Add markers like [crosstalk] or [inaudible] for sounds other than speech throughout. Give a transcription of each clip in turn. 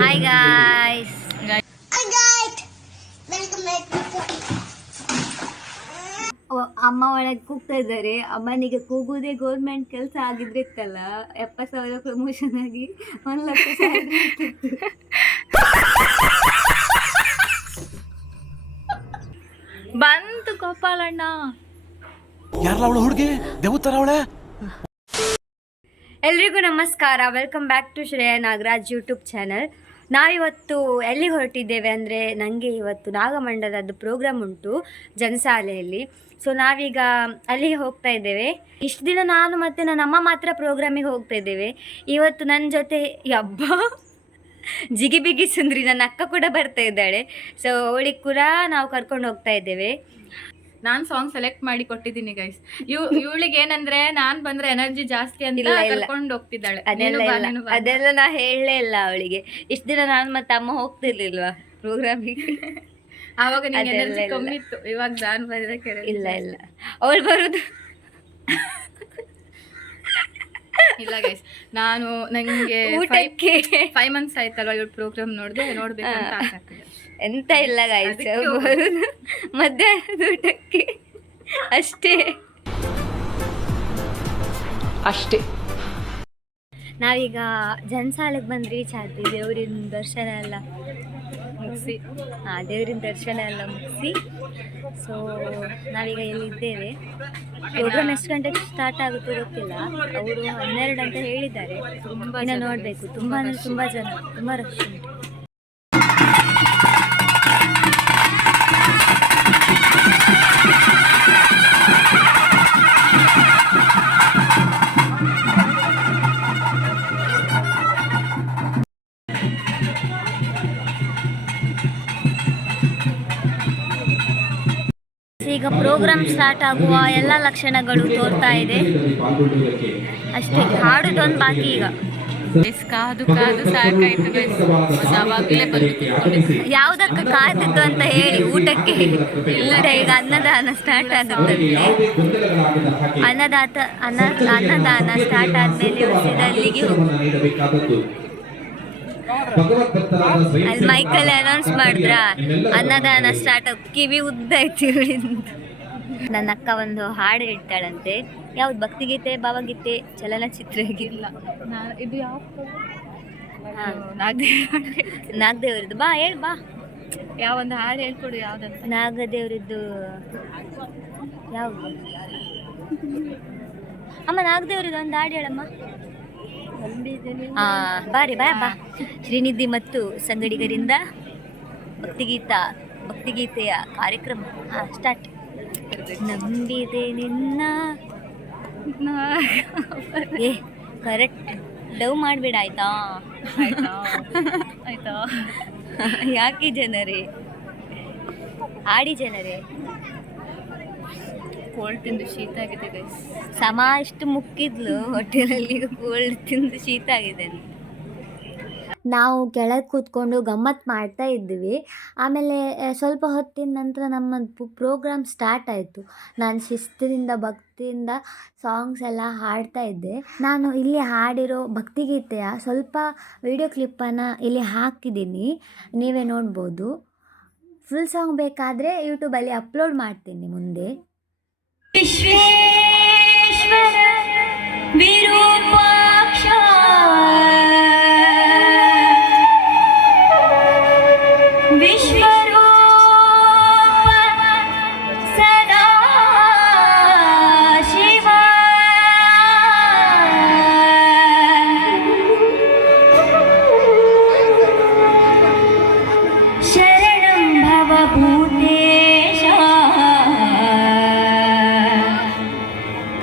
Hi guys ಅಮ್ಮ ಒಳಗೆ ಕೂಗ್ತಾ ಇದ್ದಾರೆ. ಅಮ್ಮನಿಗೆ ಕೂಗುವುದೇ ಗೌರ್ಮೆಂಟ್ ಕೆಲಸ ಆಗಿದ್ರಿತ್ತಲ್ಲ ಎಪ್ಪತ್ತು ಸಾವಿರ ಪ್ರಮೋಷನ್ ಆಗಿ ಒಂದು ಲಕ್ಷ. ಬಂತು ಗೋಪಾಲಣ್ಣ. ಅವಳು ಹುಡುಗಿ? ದೇವತರ ಅವಳೆ? ಎಲ್ರಿಗೂ ನಮಸ್ಕಾರ. Welcome back to Shreya Nagaraj YouTube channel ನಾವಿವತ್ತು ಎಲ್ಲಿ ಹೊರಟಿದ್ದೇವೆ ಅಂದರೆ ನನಗೆ ಇವತ್ತು ನಾಗಮಂಡಲದ್ದು ಪ್ರೋಗ್ರಾಮ್ ಉಂಟು ಜನಸಾಲೆಯಲ್ಲಿ. ಸೊ ನಾವೀಗ ಅಲ್ಲಿಗೆ ಹೋಗ್ತಾ ಇದ್ದೇವೆ. ಇಷ್ಟು ದಿನ ನಾನು ಮತ್ತು ನನ್ನ ಅಮ್ಮ ಮಾತ್ರ ಪ್ರೋಗ್ರಾಮಿಗೆ ಹೋಗ್ತಾ ಇದ್ದೇವೆ. ಇವತ್ತು ನನ್ನ ಜೊತೆ ಹಬ್ಬ ಜಿಗಿ ಬಿಗಿ ಸುಂದ್ರಿ ನನ್ನ ಅಕ್ಕ ಕೂಡ ಬರ್ತಾ ಇದ್ದಾಳೆ. ಸೊ ಅವಳಿಗೆ ಕೂಡ ನಾವು ಕರ್ಕೊಂಡು ಹೋಗ್ತಾ ಇದ್ದೇವೆ. ನಾನ್ ಸಾಂಗ್ ಸೆಲೆಕ್ಟ್ ಮಾಡಿ ಕೊಟ್ಟಿದ್ದೀನಿ ಗೈಸ್ ಇವ್ ಇವಳಿಗೆ ಏನಂದ್ರೆ ನಾನ್ ಬಂದ್ರೆ ಎನರ್ಜಿ ಜಾಸ್ತಿ ಅಂತ. ಕರ್ಕೊಂಡು ಹೋಗ್ತಿದ್ದಾಳೆ. ಅದೆಲ್ಲ ಇಲ್ಲ. ನಾ ಹೇಳಲೇ ಇಲ್ಲ ಅವಳಿಗೆ. ಇಷ್ಟ ದಿನ ನಾನು ಮತ್ತೆ ಅಮ್ಮ ಹೋಗ್ತಿರ್ಲಿಲ್ವಾ ಪ್ರೋಗ್ರಾಮಿಗೆ ಆವಾಗ ನಿಂಗೆ ಅದೆಲ್ಲ ಎನರ್ಜಿ ಇಲ್ಲ. ಕಮ್ಮಿ ಇತ್ತು ಇವಾಗ ನಾನ್ ಬಂದ್ರೆ ಇಲ್ಲ ಇಲ್ಲ. ಅವಳು ಬರುದು. ಇಲ್ಲ ಗೈಸ್ ನಾನು ನಂಗೆ ಊಟಕ್ಕೆ ಫೈವ್ ಮಂತ್ಸ್ ಆಯ್ತಲ್ವಾ ಇವ್ರ ಪ್ರೋಗ್ರಾಮ್ ನೋಡ್ದೆ ನೋಡ್ಬೇಕು ಅಂತ ಆಗ್ತಿದೆ. ಎಂತ ಇಲ್ಲ ಗೈಸ್ ಮಧ್ಯಾಹ್ನದ ಊಟಕ್ಕೆ. ಅಷ್ಟೇ. ಅಷ್ಟೇ. ನಾವೀಗ ಜನ್ಸಾಲೆಗೆ ಬಂದು ರೀಚ್ ಆದ್ವಿ ದೇವರಿನ ದರ್ಶನ ಎಲ್ಲ. ಮುಗಿಸಿ ದೇವರಿನ ದರ್ಶನ ಎಲ್ಲ ಮುಗಿಸಿ ಸೊ ನಾವೀಗ ಎಲ್ಲಿದ್ದೇವೆ? ಪ್ರೋಗ್ರಾಮ್ ಎಷ್ಟು ಗಂಟೆಗೆ ಸ್ಟಾರ್ಟ್ ಆಗುತ್ತೆ ಗೊತ್ತಿಲ್ಲ. ಅವರು ಹನ್ನೆರಡು ಅಂತ ಹೇಳಿದ್ದಾರೆ. ತುಂಬ ನೋಡಬೇಕು. ತುಂಬ ಅಂದರೆ ತುಂಬ ಜನ. ತುಂಬ ರಶ್ ಉಂಟು. ಈಗ ಪ್ರೋಗ್ರಾಮ್ ಸ್ಟಾರ್ಟ್ ಆಗುವ ಎಲ್ಲ ಲಕ್ಷಣಗಳು ತೋರ್ತಾ ಇದೆ. ಅಷ್ಟೇ ಹಾಡುದೊಂದು ಬಾಕಿ ಈಗ. Guys, ಕಾದು ಕಾದು ಸಾಕಾಯ್ತು ಗೈಸ್ ಅವಾಗಲೇ ಬಂದು ಯಾವುದಕ್ಕೆ ಕಾದಿದ್ದು ಅಂತ ಹೇಳಿ ಊಟಕ್ಕೆ ಊಟ ಈಗ ಅನ್ನದಾನ ಸ್ಟಾರ್ಟ್ ಆಗುತ್ತೆ. ಅನ್ನದಾತ ಅನ್ನ ಅನ್ನದಾನ ಸ್ಟಾರ್ಟ್ ಆದ್ಮೇಲೆ ಅಲ್ಲಿಗೆ ಹೋಗು. ಅಲ್ಲಿ ಮೈಕಲ್ ಅನೌನ್ಸ್ ಮಾಡಿದ್ರ? ಅನ್ನದಾನ ಸ್ಟಾರ್ಟ್ ಕಿವಿ ಉದ್ದ ಐತಿ ಇವಳಿಂದ ನನ್ನ ಅಕ್ಕ ಒಂದು ಹಾಡು ಹೇಳ್ತಾಳಂತೆ. ಯಾವ್ದು? ಭಕ್ತಿಗೀತೆ ಭಾವಗೀತೆ ಚಲನಚಿತ್ರ ಇಲ್ಲ. ನಾ- ಇದು ಯಾವ ನಾಗದೇವ್ರದ್ದು. ಬಾ ಹೇಳ್ ಬಾ. ಯಾವೊಂದು ಹಾಡು ಹೇಳ್ಕೊಡು ಯಾವ್ದಂತ. ನಾಗದೇವ್ರದ್ದು ಯಾವ್ದು? ಅಮ್ಮ ನಾಗದೇವ್ರದ್ದು ಒಂದು ಹಾಡು ಹೇಳಮ್ಮ. ಬಾರಿ ಬಾ ಬಾ. ಶ್ರೀನಿಧಿ ಮತ್ತು ಸಂಗಡಿಗರಿಂದ ಭಕ್ತಿಗೀತ ಭಕ್ತಿಗೀತೆಯ ಕಾರ್ಯಕ್ರಮ. ಹಾಂ ಸ್ಟಾರ್ಟ್ ನಂಬಿದೆ ನಿನ್ನ. ಏ ಕರೆಕ್ಟ್ ಡವ್ ಮಾಡಬೇಡ ಆಯ್ತಾ? ಆಯ್ತಾ? ಆಯ್ತಾ? ಯಾಕೆ ಜನರೇ? ಆಡಿ ಜನರೇ? ಕೋಲ್ಡ್ ತಿಂದು ಶೀತ ಆಗಿದೆ ಗೈಸ್ ಸಮ ಅಷ್ಟು ಮುಕ್ಕಿದ್ಲು, ಹೋಟೆಲಲ್ಲಿ ಕೋಲ್ಡ್ ತಿಂದು ಶೀತ ಆಗಿದೆ ನಾವು ಕೆಳಗೆ ಕೂತ್ಕೊಂಡು ಗಮ್ಮತ್ತು ಮಾಡ್ತಾ ಇದ್ವಿ. ಆಮೇಲೆ ಸ್ವಲ್ಪ ಹೊತ್ತಿನ ನಂತರ ನಮ್ಮ ಪ್ರೋಗ್ರಾಮ್ ಸ್ಟಾರ್ಟ್ ಆಯಿತು. ನಾನು ಶಿಸ್ತಿನಿಂದ, ಭಕ್ತಿಯಿಂದ ಸಾಂಗ್ಸ್ ಎಲ್ಲ ಹಾಡ್ತಾ ಇದ್ದೆ. ನಾನು ಇಲ್ಲಿ ಹಾಡಿರೋ ಭಕ್ತಿಗೀತೆಯ ಸ್ವಲ್ಪ ವಿಡಿಯೋ ಕ್ಲಿಪ್ಪನ್ನು ಇಲ್ಲಿ ಹಾಕಿದ್ದೀನಿ. ನೀವೇ ನೋಡ್ಬೋದು. ಫುಲ್ ಸಾಂಗ್ ಬೇಕಾದರೆ ಯೂಟ್ಯೂಬಲ್ಲಿ ಅಪ್ಲೋಡ್ ಮಾಡ್ತೀನಿ ಮುಂದೆ. विश्वेश्वर विरूपा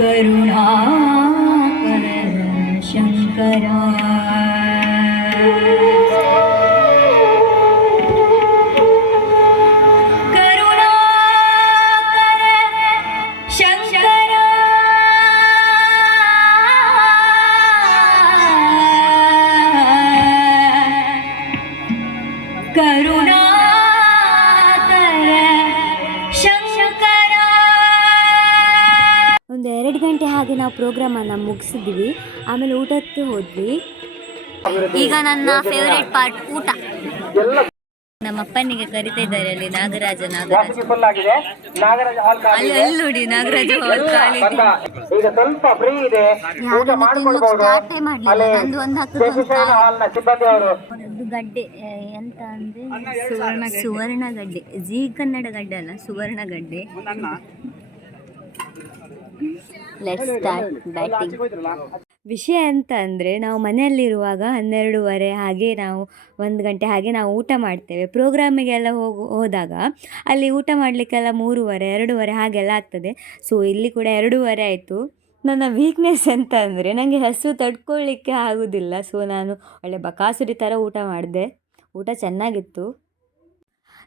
करुणाकर शङ्करा ಪ್ರೋಗ್ರಾಮನ್ನು ಮುಗಿಸಿದ್ವಿ ಆಮೇಲೆ ಊಟಕ್ಕೆ ಹೋದ್ವಿ. ಈಗ ನನ್ನ ಫೇವ್ರೇಟ್ ಪಾರ್ಟ್ ಊಟ. ನಮ್ಮ ಅಪ್ಪನಿಗೆ ಕರಿತಾ ಇದ್ದಾರೆ ಅಲ್ಲಿ ನಾಗರಾಜ ನಾಗರಾಜ. ಫುಲ್ ಆಗಿದೆ ನಾಗರಾಜ ಹಾಲ್ ಅಲ್ಲಿ ಅಲ್ಲಿ ನೋಡಿ ನಾಗರಾಜ ಹಾಲ್ ಖಾಲಿ ಇದೆ. ಈಗ ಸ್ವಲ್ಪ ಫ್ರೀ ಇದೆ. ಯಾರನ್ನ ಮಾಡ್ಕೊಳ್ಬಹುದು ಸ್ಟಾರ್ಟೇ ಮಾಡಲಿಲ್ಲ. ನಂದು ಒಂದು ಹತ್ತು ಹಾಲ್ನ ಸಿಬ್ಬಂದಿ ಅವರು. ಇದು ಗಡ್ಡೆ ಎಂತ ಅಂದ್ರೆ ಸುವರ್ಣ ಸುವರ್ಣ ಗಡ್ಡೆ. ಜಿ ಕನ್ನಡ ಗಡ್ಡೆ ಅಲ್ಲ ಸುವರ್ಣ ಗಡ್ಡೆ. ಲೆಟ್ ಸ್ಟಾರ್ಟ್ ಬ್ಯಾಟಿಂಗ್ ವಿಷಯ ಅಂತ ಅಂದರೆ ನಾವು ಮನೆಯಲ್ಲಿರುವಾಗ ಹನ್ನೆರಡೂವರೆ ಹಾಗೆ ನಾವು ಒಂದು ಗಂಟೆ ಹಾಗೆ ನಾವು ಊಟ ಮಾಡ್ತೇವೆ. ಪ್ರೋಗ್ರಾಮಿಗೆಲ್ಲ ಹೋಗು ಹೋದಾಗ ಅಲ್ಲಿ ಊಟ ಮಾಡಲಿಕ್ಕೆಲ್ಲ ಮೂರುವರೆ ಎರಡೂವರೆ ಹಾಗೆಲ್ಲ ಆಗ್ತದೆ. ಸೊ ಇಲ್ಲಿ ಕೂಡ ಎರಡೂವರೆ ಆಯಿತು. ನನ್ನ ವೀಕ್ನೆಸ್ ಎಂತ ಅಂದರೆ ನನಗೆ ಹಸು ತಡ್ಕೊಳ್ಳಿಕ್ಕೆ ಆಗೋದಿಲ್ಲ. ಸೊ ನಾನು ಒಳ್ಳೆ ಬಕಾಸುರಿ ಥರ ಊಟ ಮಾಡಿದೆ. ಊಟ ಚೆನ್ನಾಗಿತ್ತು.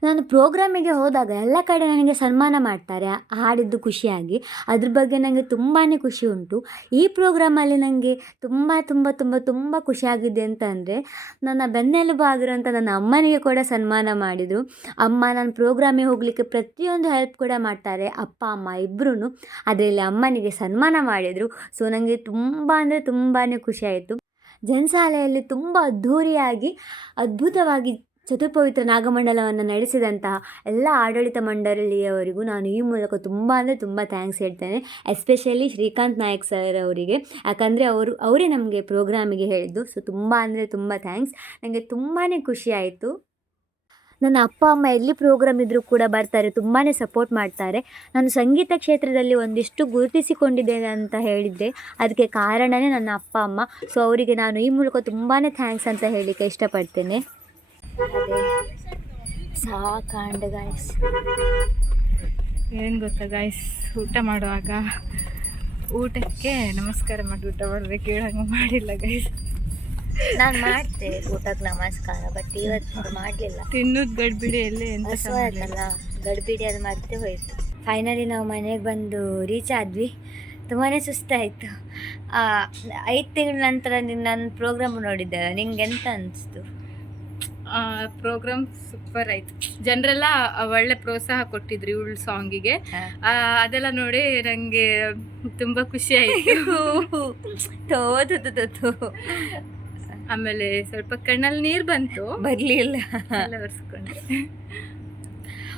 ನಾನು ಪ್ರೋಗ್ರಾಮಿಗೆ ಹೋದಾಗ ಎಲ್ಲ ಕಡೆ ನನಗೆ ಸನ್ಮಾನ ಮಾಡ್ತಾರೆ, ಹಾಡಿದ್ದು ಖುಷಿಯಾಗಿ. ಅದ್ರ ಬಗ್ಗೆ ನನಗೆ ತುಂಬಾ ಖುಷಿ ಉಂಟು. ಈ ಪ್ರೋಗ್ರಾಮಲ್ಲಿ ನನಗೆ ತುಂಬ ತುಂಬ ತುಂಬ ತುಂಬ ಖುಷಿಯಾಗಿದೆ ಅಂತ ಅಂದರೆ ನನ್ನ ಬೆನ್ನೆಲುಬು ಆಗಿರುವಂಥ ನನ್ನ ಅಮ್ಮನಿಗೆ ಕೂಡ ಸನ್ಮಾನ ಮಾಡಿದರು. ಅಮ್ಮ ನಾನು ಪ್ರೋಗ್ರಾಮಿಗೆ ಹೋಗಲಿಕ್ಕೆ ಪ್ರತಿಯೊಂದು ಹೆಲ್ಪ್ ಕೂಡ ಮಾಡ್ತಾರೆ. ಅಪ್ಪ, ಅಮ್ಮ ಇಬ್ಬರೂ ಅದರಲ್ಲಿ ಅಮ್ಮನಿಗೆ ಸನ್ಮಾನ ಮಾಡಿದರು. ಸೊ ನನಗೆ ತುಂಬ ಅಂದರೆ ತುಂಬಾ ಖುಷಿಯಾಯಿತು ಜನಸಾಲೆಯಲ್ಲಿ ತುಂಬ ಅದ್ಧೂರಿಯಾಗಿ, ಅದ್ಭುತವಾಗಿ ಚತುರ್ಪವಿತ್ರ ನಾಗಮಂಡಲವನ್ನು ನಡೆಸಿದಂತಹ ಎಲ್ಲ ಆಡಳಿತ ಮಂಡಳಿಯವರಿಗೂ ನಾನು ಈ ಮೂಲಕ ತುಂಬ ಅಂದರೆ ತುಂಬ ಥ್ಯಾಂಕ್ಸ್ ಹೇಳ್ತೇನೆ. ಎಸ್ಪೆಷಲಿ ಶ್ರೀಕಾಂತ್ ನಾಯಕ್ ಸರ್ ಅವರಿಗೆ. ಯಾಕಂದರೆ ಅವರು, ಅವರೇ ನಮಗೆ ಪ್ರೋಗ್ರಾಮಿಗೆ ಹೇಳಿದ್ದು. ಸೊ ತುಂಬ ಅಂದರೆ ತುಂಬ ಥ್ಯಾಂಕ್ಸ್ ನನಗೆ ತುಂಬಾ ಖುಷಿ ಆಯಿತು. ನನ್ನ ಅಪ್ಪ, ಅಮ್ಮ ಎಲ್ಲಿ ಪ್ರೋಗ್ರಾಮ್ ಇದ್ದರೂ ಕೂಡ ಬರ್ತಾರೆ ತುಂಬಾ ಸಪೋರ್ಟ್ ಮಾಡ್ತಾರೆ. ನಾನು ಸಂಗೀತ ಕ್ಷೇತ್ರದಲ್ಲಿ ಒಂದಿಷ್ಟು ಗುರುತಿಸಿಕೊಂಡಿದ್ದೇನೆ ಅಂತ ಹೇಳಿದ್ದೆ ಅದಕ್ಕೆ ಕಾರಣವೇ ನನ್ನ ಅಪ್ಪ, ಅಮ್ಮ. ಸೊ ಅವರಿಗೆ ನಾನು ಈ ಮೂಲಕ ತುಂಬಾ ಥ್ಯಾಂಕ್ಸ್ ಅಂತ ಹೇಳಲಿಕ್ಕೆ ಇಷ್ಟಪಡ್ತೇನೆ. ಸಾಕಾಂಡ ಗಾಯ್ಸ್ ಏನು ಗೊತ್ತಾ ಗಾಯ್ಸ್ ಊಟ ಮಾಡುವಾಗ ಊಟಕ್ಕೆ ನಮಸ್ಕಾರ ಮಾಡಿ ಊಟ ಮಾಡ್ಬೇಕು ಹೇಳಂಗೆ ಮಾಡಿಲ್ಲ ಗೈಸ್ ನಾನು ಮಾಡ್ತೆ ಊಟಕ್ಕೆ ನಮಸ್ಕಾರ ಬಟ್ ಇವತ್ತು ಮಾಡಲಿಲ್ಲ. ತಿನ್ನೋದು ಗಡ್ಬಿಡಿ ಎಲ್ಲಿ ಎಂತ ಹಸುವಾಯ್ತಲ್ಲ ಗಡ್ಬಿಡಿ ಅದು ಮತ್ತೆ ಹೋಯಿತು. ಫೈನಲಿ ನಾವು ಮನೆಗೆ ಬಂದು ರೀಚ್ ಆದ್ವಿ. ತುಂಬಾ ಸುಸ್ತಾಯಿತು. ಐದು ತಿಂಗಳ ನಂತರ ನನ್ನ ಪ್ರೋಗ್ರಾಮ್ ನೋಡಿದ್ದೆ ನಿಂಗೆ ಎಂತ ಅನಿಸ್ತು? ಪ್ರೋಗ್ರಾಮ್ ಸೂಪರ್ ಆಯ್ತು. ಜನರೆಲ್ಲ ಒಳ್ಳೆ ಪ್ರೋತ್ಸಾಹ ಕೊಟ್ಟಿದ್ರು ಇವಳು ಸಾಂಗಿಗೆ ಅದೆಲ್ಲ ನೋಡಿ ನನಗೆ ತುಂಬ ಖುಷಿ ಆಯ್ತು. [laughs] ತೋದು ಆಮೇಲೆ ಸ್ವಲ್ಪ ಕಣ್ಣಲ್ಲಿ ನೀರು ಬಂತು. ಬರಲಿಲ್ಲ. ಎಲ್ಲ ಒರೆಸ್ಕೊಂಡೆ.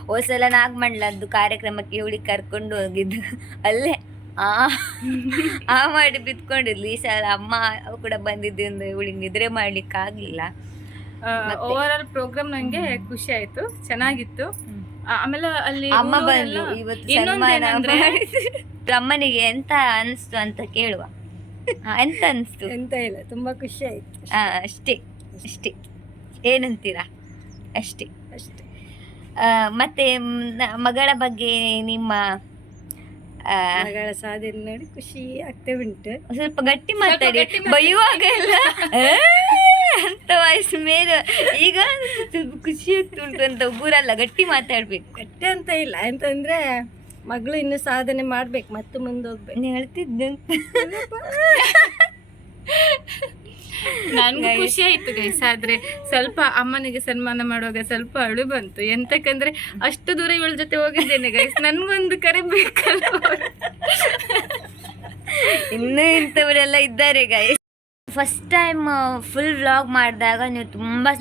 ಹೋಸಲ ನಾಗಮಂಡ್ಲದ್ದು ಕಾರ್ಯಕ್ರಮಕ್ಕೆ ಇವಳಿಗೆ ಕರ್ಕೊಂಡು ಹೋಗಿದ್ದು. ಅಲ್ಲೇ ಆ ಆ ಮಾಡಿ ಬಿತ್ಕೊಂಡಿದ್ಲು. ಈ ಸಲ ಅಮ್ಮ ಕೂಡ ಬಂದಿದ್ದರಿಂದ ಇವಳಿಗೆ ನಿದ್ರೆ ಮಾಡ್ಲಿಕ್ಕೆ ಆಗಲಿಲ್ಲ? ಓವರ್ ಆಲ್ ಪ್ರೋಗ್ರಾಮ್ ನಂಗೆ ಖುಷಿ ಆಯ್ತು ಚೆನ್ನಾಗಿತ್ತು. ಆಮೇಲೆ ಅಲ್ಲಿ ಅಮ್ಮ ಬಂದ್ಲು ಬಂದು ಇವತ್ತು. ಅಮ್ಮನಿಗೆ ಎಂತ ಅನಿಸ್ತು ಅಂತ ಕೇಳುವ. ಎಂತ ಅನಿಸ್ತು? ಎಂತ ಇಲ್ಲ ತುಂಬಾ ಖುಷಿ ಆಯ್ತು. ಅಷ್ಟೇ ಅಷ್ಟೇ. ಏನಂತೀರಾ? ಅಷ್ಟೇ. ಅಷ್ಟೇ. ಮತ್ತೆ ಮಗಳ ಬಗ್ಗೆ ನಿಮ್ಮ ಮಗಳ ಸಾಧನೆ ನೋಡಿ ಖುಷಿ ಆಗ್ತಾ ಉಂಟು. ಸ್ವಲ್ಪ ಗಟ್ಟಿ ಮಾತಾಡಿ. ಬೈಯುವಾಗ ಎಲ್ಲ [laughs] ಅಂತ ವಾಯ್ಸ್ ಮೇಲೆ ಈಗ ಸ್ವಲ್ಪ ಖುಷಿ ಆಗ್ತುಂಟು ಅಂತ ಊರಲ್ಲ ಗಟ್ಟಿ ಮಾತಾಡ್ಬೇಕು. ಗಟ್ಟಿ ಅಂತ ಇಲ್ಲ ಅಂತಂದ್ರೆ ಮಗಳು ಇನ್ನು ಸಾಧನೆ ಮಾಡ್ಬೇಕು ಮತ್ತೆ ಮುಂದೆ ಹೋಗ್ಬೇಕು. ನೀನ್ ಹೇಳ್ತಿದ್ದೆ. ನನ್ಗೆ ಖುಷಿ ಆಯ್ತು ಗೈಸ್ ಆದ್ರೆ ಸ್ವಲ್ಪ ಅಮ್ಮನಿಗೆ ಸನ್ಮಾನ ಮಾಡುವಾಗ ಸ್ವಲ್ಪ ಅಳು ಬಂತು. ಎಂತಕ್ಕಂದ್ರೆ ಅಷ್ಟು ದೂರ ಇವಳ ಜೊತೆ ಹೋಗಿದ್ದೇನೆ ಗೈಸ್ ನನ್ಗೊಂದು ಕರಿಬೇಕಲ್ಲ ಇನ್ನೂ ಇಂಥವರೆಲ್ಲ ಇದ್ದಾರೆ guys first time full vlog ಮಾಡಿದಾಗ ನೀವು ತುಂಬಾ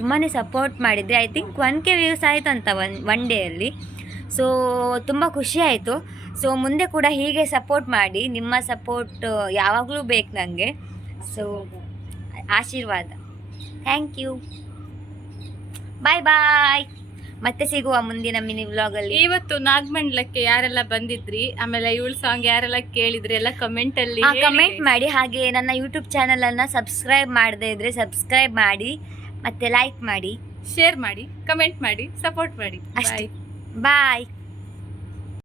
ತುಂಬಾ ಸಪೋರ್ಟ್ ಮಾಡಿದ್ರಿ. I think one K views ಆಯಿತು ಅಂತ ಒನ್ ಒನ್ ಡೇಯಲ್ಲಿ ಸೊ ತುಂಬ ಖುಷಿ ಆಯಿತು. ಸೊ ಮುಂದೆ ಕೂಡ ಹೀಗೆ ಸಪೋರ್ಟ್ ಮಾಡಿ, ನಿಮ್ಮ ಸಪೋರ್ಟ್ ಯಾವಾಗಲೂ ಬೇಕು ನನಗೆ ಸೊ ಆಶೀರ್ವಾದ. ಥ್ಯಾಂಕ್ ಯು ಬಾಯ್ ಬಾಯ್ ಮತ್ತೆ ಸಿಗುವ ಮುಂದಿನ ಮಿನಿ ವ್ಲಾಗ್ ಅಲ್ಲಿ ಇವತ್ತು ನಾಗಮಂಡಲಕ್ಕೆ ಯಾರೆಲ್ಲ ಬಂದಿದ್ರಿ? ಆಮೇಲೆ ಇವಳ ಸಾಂಗ್ ಯಾರೆಲ್ಲ ಕೇಳಿದ್ರಿ? ಎಲ್ಲ ಕಮೆಂಟ್ ಅಲ್ಲಿ ಕಮೆಂಟ್ ಮಾಡಿ. ಹಾಗೆ ನನ್ನ ಯೂಟ್ಯೂಬ್ ಚಾನಲನ್ನು ಸಬ್ಸ್ಕ್ರೈಬ್ ಮಾಡದೇ ಇದ್ರೆ ಸಬ್ಸ್ಕ್ರೈಬ್ ಮಾಡಿ ಮತ್ತೆ ಲೈಕ್ ಮಾಡಿ. ಶೇರ್ ಮಾಡಿ ಕಮೆಂಟ್ ಮಾಡಿ ಸಪೋರ್ಟ್ ಮಾಡಿ. ಅಷ್ಟೇ. ಬಾಯ್